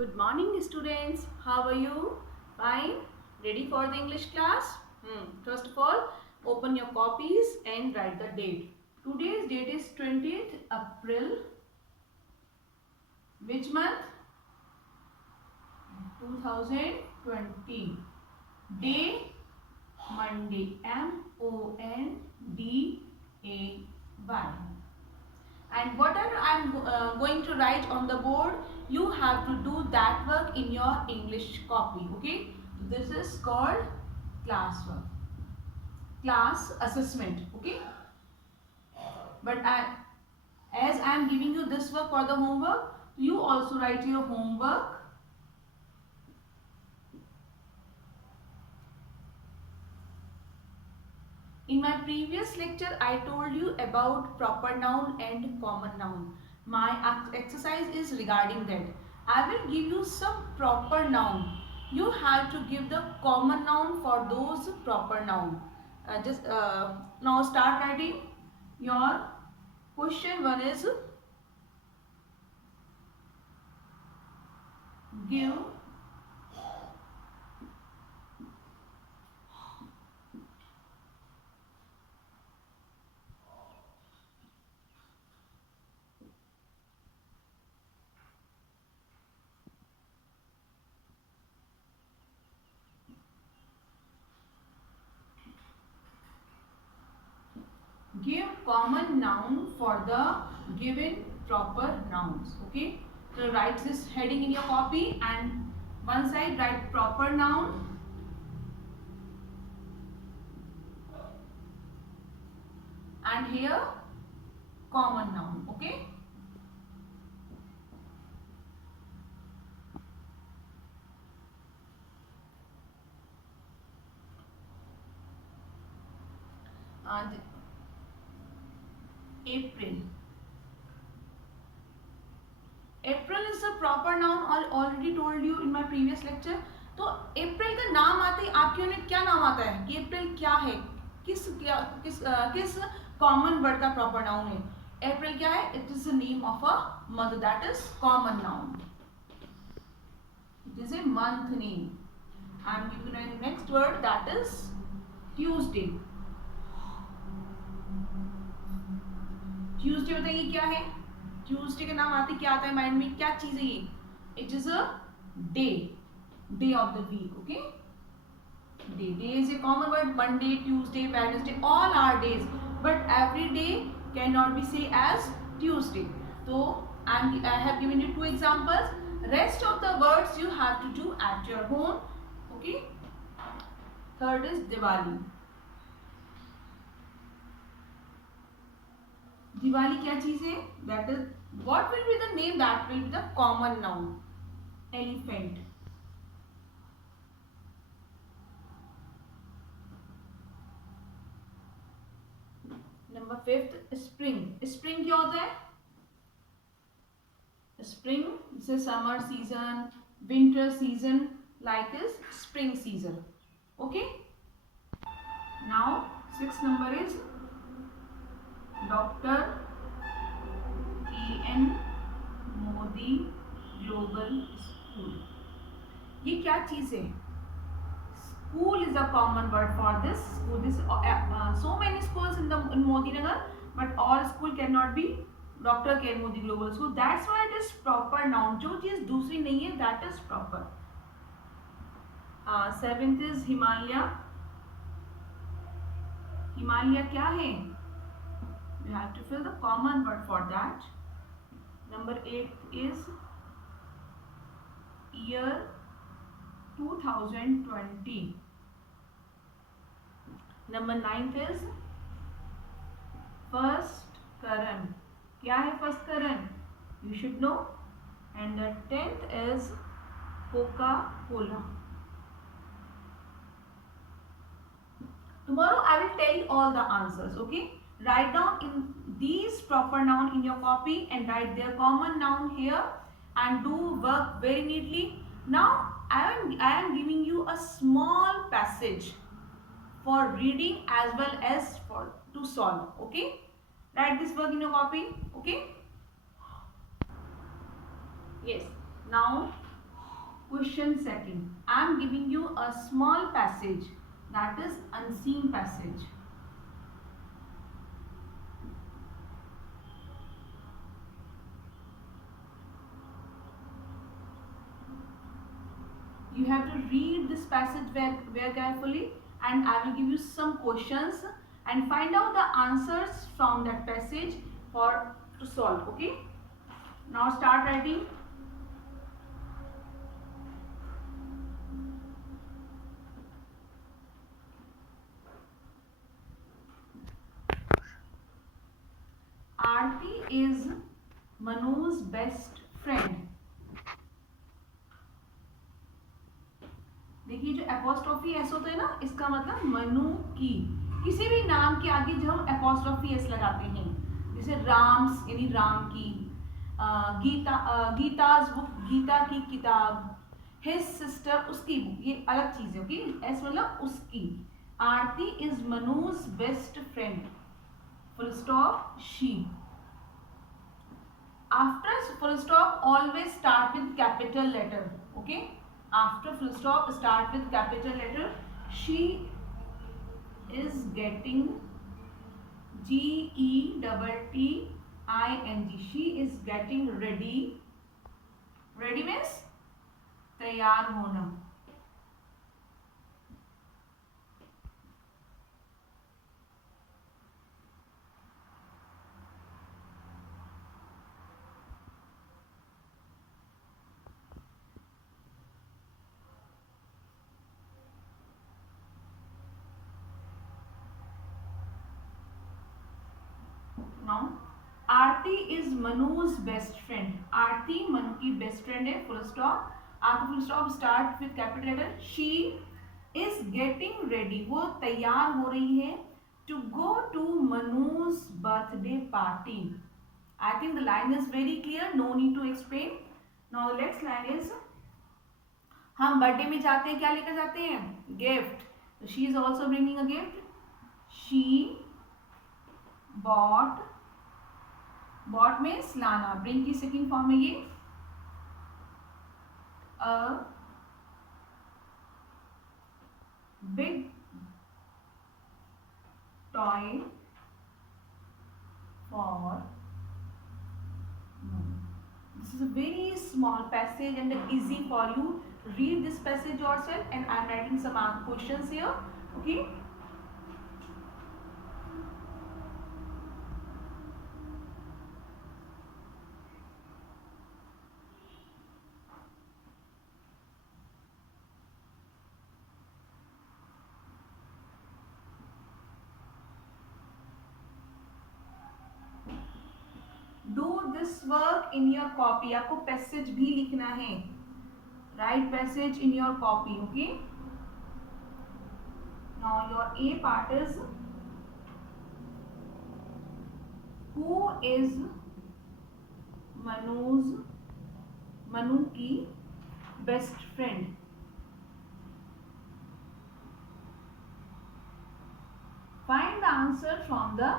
Good morning, students. How are you? Fine? Ready for the English class? First of all, open your copies and write the date. Today's date is 20th April. Which month? 2020. Day Monday. Monday. And whatever I am going to write on the board, you have to do that work in your English copy. Okay, this is called class work, class assessment. Okay, but as I am giving you this work for the homework, you also write your homework. In my previous lecture, I told you about proper noun and common noun. My exercise is regarding that. I will give you some proper noun. You have to give the common noun for those proper noun. Just now start writing. Your question 1 is give give common noun for the given proper nouns. Okay, so write this heading in your copy, and one side write proper noun and here common noun. Okay, and April. April is a proper noun. I already told you in my previous lecture. तो अप्रैल का नाम आते ही आपके उन्हें क्या नाम आता है कि अप्रैल क्या है, किस कॉमन वर्ड का प्रॉपर नाउन है. अप्रैल क्या है? It is the name of a month, that is common noun. It is a month name. I am giving next word, that is Tuesday. Tuesday बताइए क्या है? ट्यूसडे का नाम आते क्या आता है माइंड में? क्या चीज है ये? It is a day, day of the week. Okay, day. Day is a common word. Monday, Tuesday, Wednesday, all are days, but every day cannot be say as Tuesday. So I have given you 2 examples. Rest of the words you have to do at your home. Okay. Third is Diwali. Diwali क्या चीज है? That is, what will be the name? That will be the common noun. Elephant. Number 5th spring. Spring क्या होता है? Spring जैसे summer season, winter season, like is spring season. Okay, now 6th number is doctor A.N. Modi global school. ये क्या चीज है? School is a common word for this school. So many schools in Modi Nagar, but all school cannot be Dr. K. Modi Global School. That's why it is proper noun. जो चीज दूसरी नहीं है, that is proper. 7th is Himalaya. Himalaya क्या है? You have to fill the common word for that. Number 8 is year 2020. Number 9th is first Karan. क्या है first Karan? You should know. And the 10th is Coca-Cola. Tomorrow I will tell you all the answers. Okay, write down in these proper noun in your copy and write their common noun here and do work very neatly. Now I am giving you a small passage for reading as well as for to solve. Okay, write this work in your copy. Okay, yes. Now Question second. I am giving you a small passage, that is unseen passage. You have to read this passage very carefully, and I will give you some questions and find out the answers from that passage for to solve. Okay. Now start writing. Aarti is Manu's best friend. देखिए जो apostrophe S होता है ना, इसका मतलब मनु की। किसी भी नाम के आगे जब हम एपोस्ट्रोफी एस लगाते हैं, जैसे राम्स यानी राम की, गीताज बुक गीता की किताब, हिज सिस्टर उसकी बुक, ये अलग चीज है। ओके, एस मतलब उसकी। Aarti is Manuj best friend, full stop she. After full stop always start with capital letter. Okay, after full stop start with capital letter. She is getting, GETTING, she is getting ready. Ready means तैयार होना। Now, Aarti is Manuj best friend. Aarti Manu की best friend है, full stop. After full stop start with capital letter. She is getting ready, वो तैयार हो रही है, to go to Manuj birthday party. I think the line is very clear, no need to explain. Now the next line is, हम birthday में जाते हैं, क्या लेकर जाते हैं? Gift. She is also bringing a gift. She bought, bought means लाना, bring की सेकंड फॉर्म है ये, a big toy for. This is a very small passage and easy for you. Read this passage yourself, and I am writing some questions here. Okay. Do this work in your copy. आपको passage भी लिखना है। Write passage in your copy. Okay. Now your A part is, who is Manu की best friend? Find the answer from the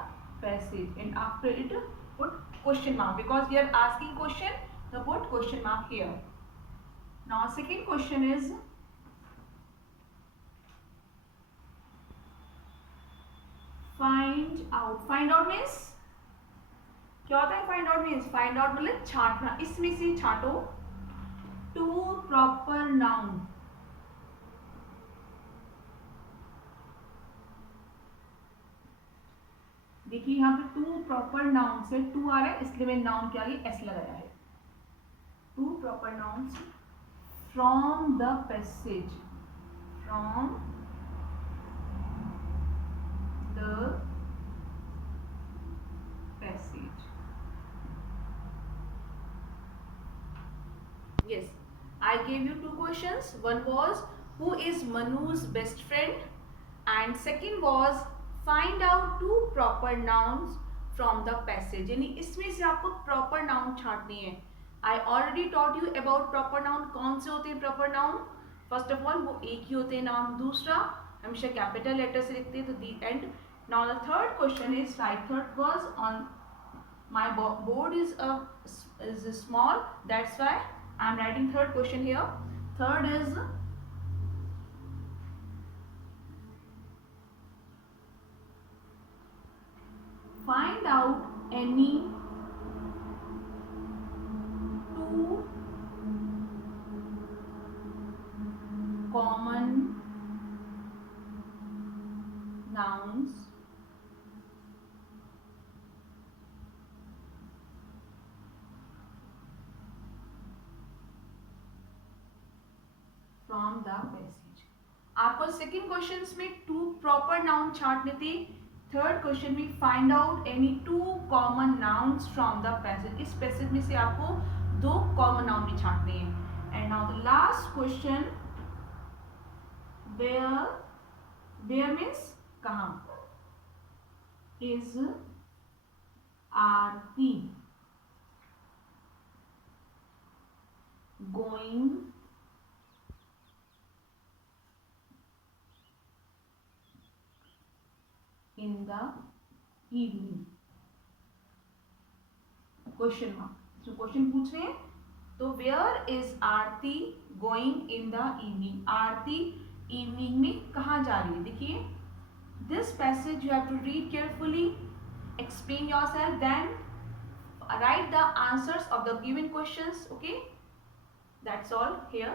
passage, and after it put question mark, because we are asking question, so put question mark here. Now second question is, find out. Find out means क्या होता है? Find out means, find out मतलब छांटना, इसमें से छांटो to proper noun. देखिए यहाँ पे टू प्रॉपर नाउन से टू आ रहा है, इसलिए मैंने नाउन के आगे एस लगाया है। Two proper nouns from the passage, from the passage. Yes, I gave you two questions. One was, who is Manu's best friend, and second was, find out two proper nouns from the passage. यानी इसमें से आपको proper noun छांटनी है। I already taught you about proper noun। कौन से होते हैं proper noun? First of all, वो एक ही होते हैं नाम। दूसरा, हमेशा कैपिटल लेटर से लिखते हैं, तो the end. Now the third question is, right, third was on my board is small, that's why I am writing third question here. Third is find out any two common nouns from the passage. आपको second question में two proper noun छांटने थे, third question में find out any two common nouns from the passage. इस passage में से आपको दो कॉमन नाउन भी छांटने हैं. And now the last question, where means कहाँ, is Aarti going in the evening, question mark. जो क्वेश्चन पूछ रहे हैं, तो where is Aarti going in the evening, Aarti evening में कहाँ जा रही है. देखिए this passage you have to read carefully, explain yourself, then write the answers of the given questions. Okay, that's all here.